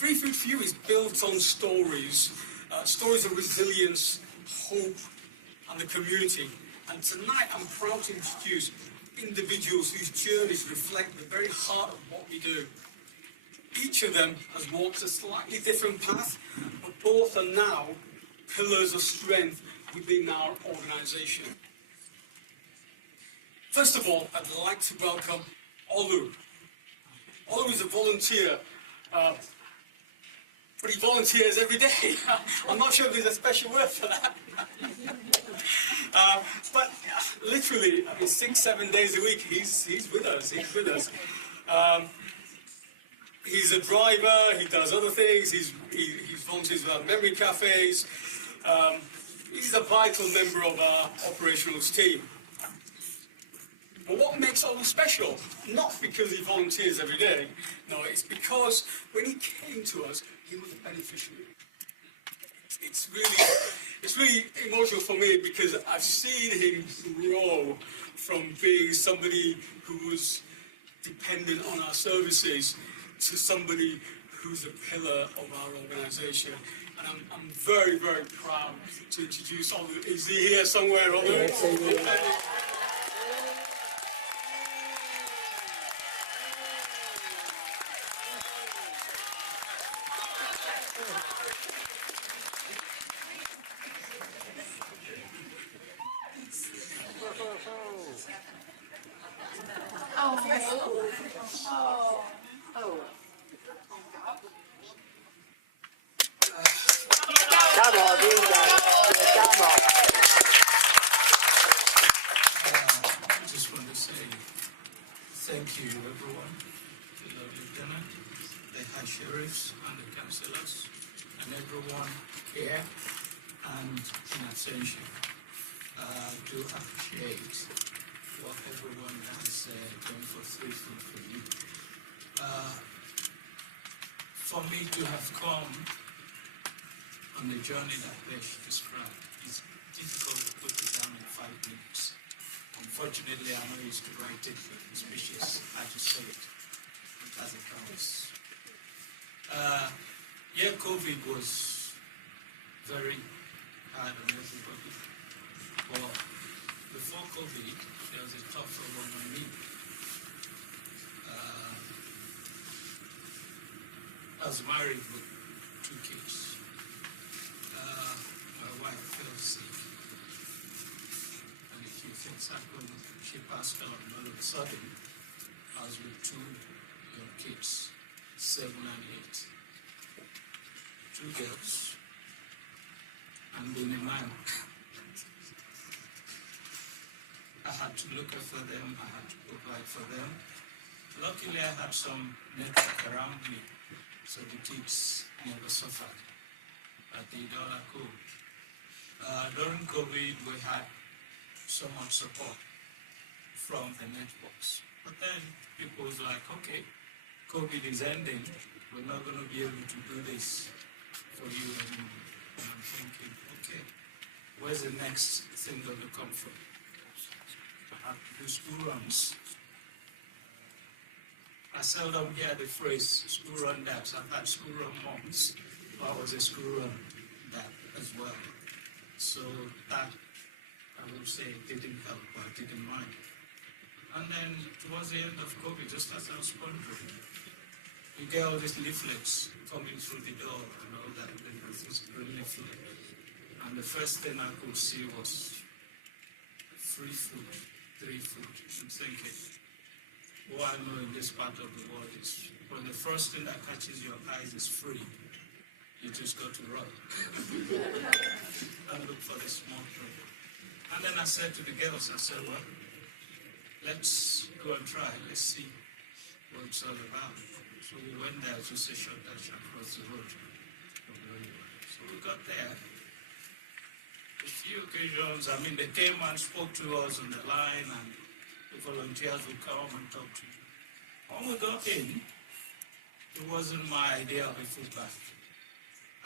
Free Food for You is built on stories, stories of resilience, hope, and the community. And tonight I'm proud to introduce individuals whose journeys reflect the very heart of what we do. Each of them has walked a slightly different path, but both are now pillars of strength within our organisation. First of all, I'd like to welcome Olu. Olu is a volunteer, but he volunteers every day. I'm not sure if there's a special word for that. But literally, 6-7 days a week, he's with us. He's a driver. He does other things. He volunteers with our memory cafes. He's a vital member of our operationals team. But what makes Olu special? Not because he volunteers every day. No, it's because when he came to us, he was a beneficiary. It's really emotional for me because I've seen him grow from being somebody who was dependent on our services to somebody who's a pillar of our organisation. And I'm very, very proud to introduce Olu. Is he here somewhere, Olu? Yes, I just want to say thank you, everyone, the lieutenant, the high sheriffs, and the councillors, and everyone here and in absentia. To appreciate what everyone has done for Free Food for You. For me to have come on the journey that Besh described, it's difficult to put it down in 5 minutes. Unfortunately, I know it's the right thing, species, I just say it as it comes. COVID was very hard on everybody. But before COVID, there was a tough trouble on me. I was married with 2 kids. My wife fell sick. And a few things happened. She passed on. All of a sudden, I was with 2 young kids, 7 and 8. 2 girls. And then a man. I had to look after them, I had to provide for them. Luckily, I had some network around me, so the kids never suffered. I did all I could. During COVID, we had so much support from the networks. But then people was like, okay, COVID is ending, we're not going to be able to do this for you anymore. And I'm thinking, okay, where's the next thing going to come from? I have to do school runs. I seldom hear the phrase school run dads. I've had school run moms. I was a school run dad as well. So that, I would say, didn't help, but I didn't mind. And then towards the end of COVID, just as I was wondering, you get all these leaflets coming through the door and all that, this green leaflet. And the first thing I could see was free food. 3 food. I'm thinking, what I know in this part of the world is when the first thing that catches your eyes is free, you just got to run and look for the small drink. And then I said to the girls, I said, well, let's go and try, let's see what it's all about. So we went there, just a short dash across the road. So we got there. A few occasions, they came and spoke to us on the line, and the volunteers would come and talk to you. When we got in, it wasn't my idea of a food bath.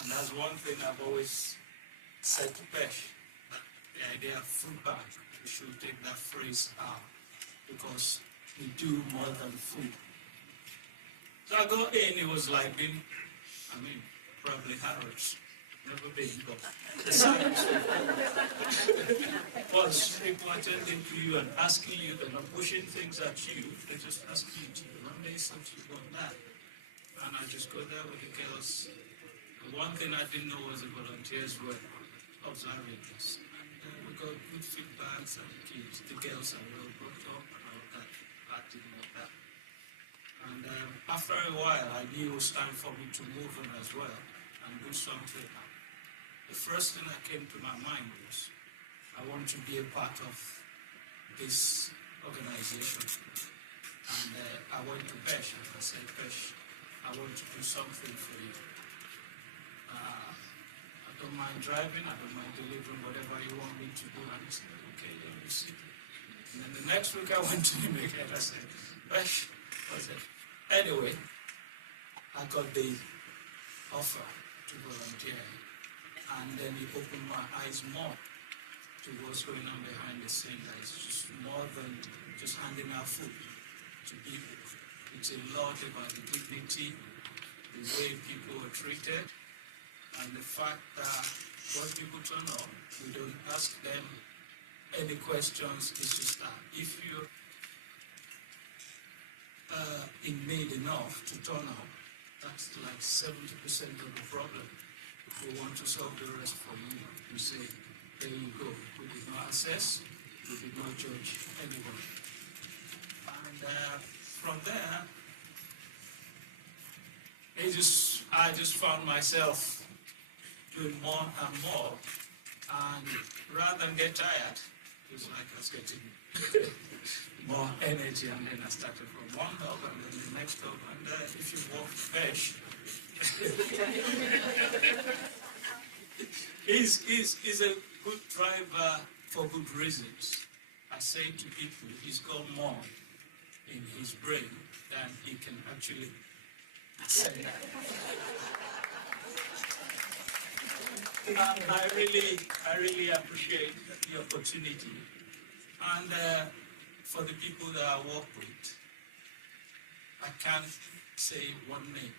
And that's one thing I've always said to Pesh. The idea of food bath, we should take that phrase out, because we do more than food. So I got in, it was like being I mean, probably Harrods. Never been, but the silence was people attending to you and asking you, they're not pushing things at you, they just ask you to run this and you want that. And I just go there with the girls. The one thing I didn't know was the volunteers were observing this. And we got good feedbacks and the kids, the girls are well brought up and all that. I didn't know that. And after a while, I knew it was time for me to move on as well and do something. The first thing that came to my mind was, I want to be a part of this organization. And I went to Pesh and I said, Pesh, I want to do something for you. I don't mind driving, I don't mind delivering whatever you want me to do. And he said, okay, let me see. And then the next week I went to him again. I said, Pesh, I said, anyway, I got the offer to volunteer. And then it opened my eyes more to what's going on behind the scene. That it's just more than just handing out food to people. It's a lot about the dignity, the way people are treated, and the fact that when people turn up, we don't ask them any questions. It's just that if you're in need enough to turn up, that's like 70% of the problem. We want to solve the rest for you. We say, there you go. We did not assess, we did not judge anyone. And from there, I just found myself doing more and more. And rather than get tired, it was like I was getting more energy. And then I started from one dog and then the next dog. And if you walk Pesh, he's a good driver for good reasons. I say to people, he's got more in his brain than he can actually say that. I really appreciate the opportunity. And for the people that I work with, I can't say one name.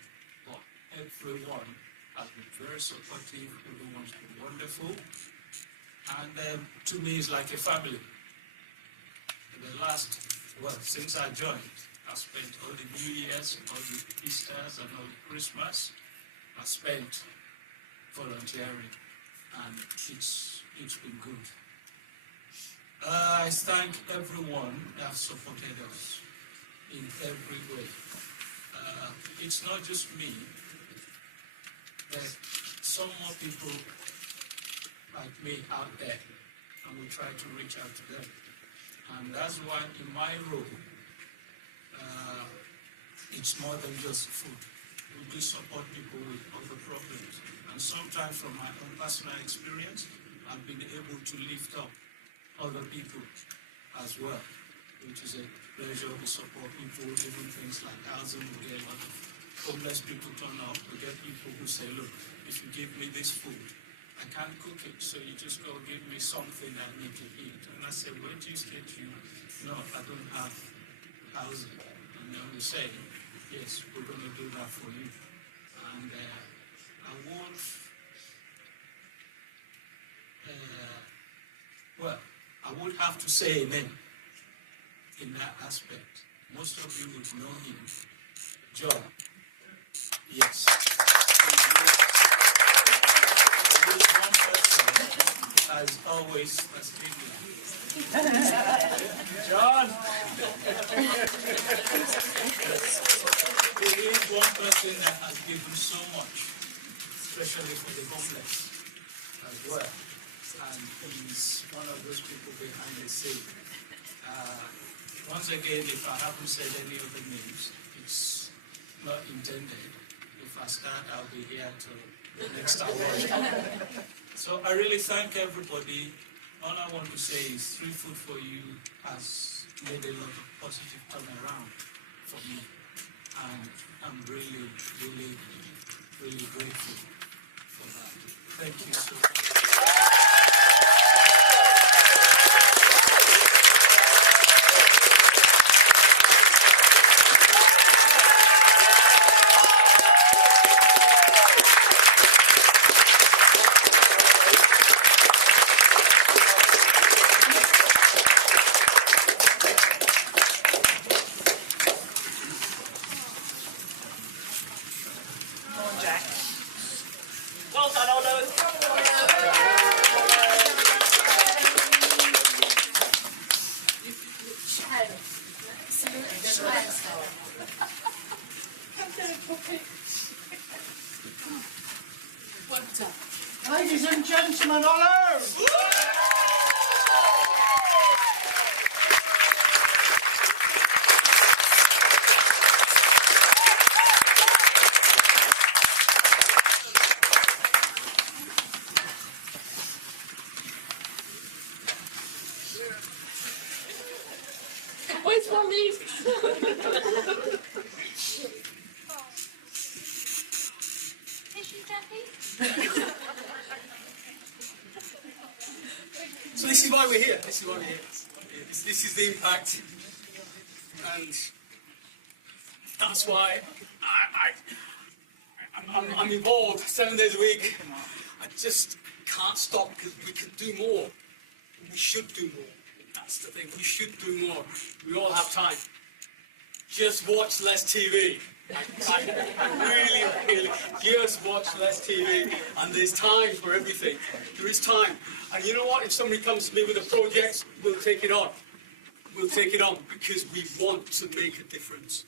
Everyone has been very supportive, everyone's been wonderful, and to me it's like a family. In the last, since I joined, I spent all the New Year's, all the Easters and all the Christmas, I spent volunteering, and it's been good. I thank everyone that supported us in every way. It's not just me. There's some more people like me out there, and we try to reach out to them. And that's why in my role, it's more than just food. We do support people with other problems. And sometimes from my own personal experience, I've been able to lift up other people as well, which is a pleasure to support people, even things like housing. We get a lot of homeless people turn up. We get people who say, look, if you give me this food, I can't cook it, so you just go give me something that I need to eat. And I say, where do you stay to? No, I don't have housing. And then we say, yes, we're going to do that for you. And I would have to say amen in that aspect. Most of you would know him. John. Yes. One person, as always, has been John. He is one person that has given so much, especially for the homeless as well. And he's one of those people behind the scene. Once again, if I haven't said any of the names, it's not intended. If I start, I'll be here till the next hour. So I really thank everybody. All I want to say is 3 Food for You has made a lot of positive turnaround for me. And I'm really, really, really grateful for that. Thank you so much. Ladies and gentlemen, Olu! Wait for me. So this is why we're here. This is why we're here. This is the impact, and that's why I'm involved 7 days a week. I just can't stop because we can do more. We should do more. That's the thing. We should do more. We all have time. Just watch less TV. I really, just watch less TV, and there's time for everything. There is time. And you know what? If somebody comes to me with a project, we'll take it on. We'll take it on because we want to make a difference.